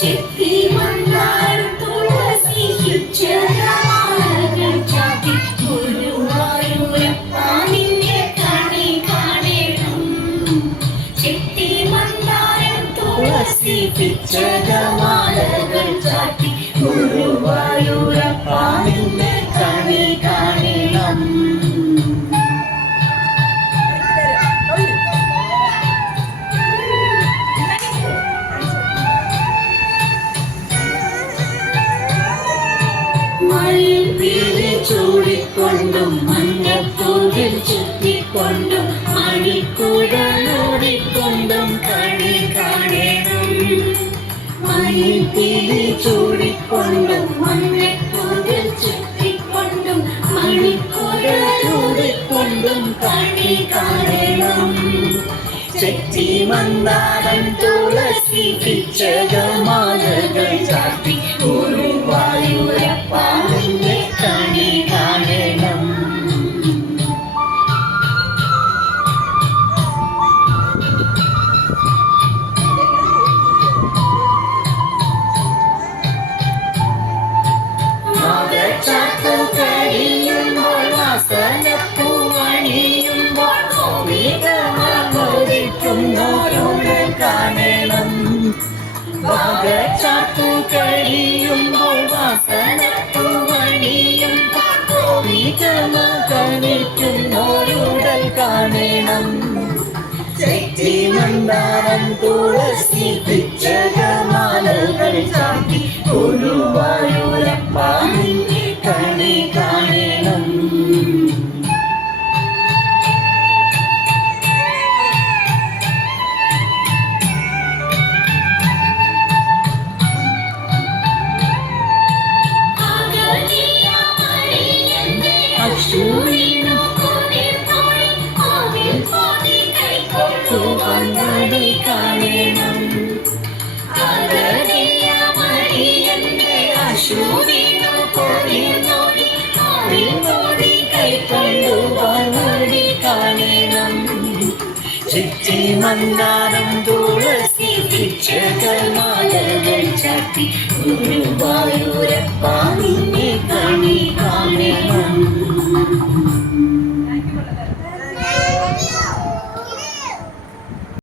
ചെത്തി മണ്ണാടും തുളസി ചരമാലകൾ ചാത്തി ഗുരുവായൂരപ്പ നിന്നെ കണി കാണണം. ചെത്തി മണ്ണാടും തുളസി ചരമാലകൾ ചാത്തി ഗുരുവായൂരപ്പ നിന്നെ കണി കാണണം. മയിൽപീലി ചൂടിക്കൊണ്ടും മഞ്ഞപ്പൂവിൽ ചുറ്റിക്കൊണ്ടും മണിക്കുഴലൂടിക്കൊണ്ടും കണി കാണണം. മയിൽപീലി ചൂടിക്കൊണ്ടും മഞ്ഞപ്പൂവിൽ ചുറ്റിക്കൊണ്ടും മണിക്കുഴലൂടിക്കൊണ്ടും കണി കാണണം. ചെത്തി മന്ദാരം തുളസി പിച്ചകമാലകൾ ചാത്തി ഗുരുവായൂരപ്പ നിന്നെ കണി കാണണം. മകച്ചാത്തു കഴിയുമ്പോൾ വാസനപ്പൂവണിയുമ്പോൾ ോരോടെ കാണണം. വാഗച്ചാത്തു കഴിയുമ്പോൾ വാസനപ്പൂവണിയുമ്പോൾ കളിക്കുന്നോരുടൽ കാണണം. ചെത്തി മന്ദാരം തുളസി പിച്ചകമാലകൾ ചാത്തി ഗുരുവായൂരപ്പ നിന്നെ കണി കാണണം. ചെത്തി മന്ദാരം തുളസി പിച്ചകമാലകൾ ചാത്തി ഗുരുവായൂരപ്പ നിന്നെ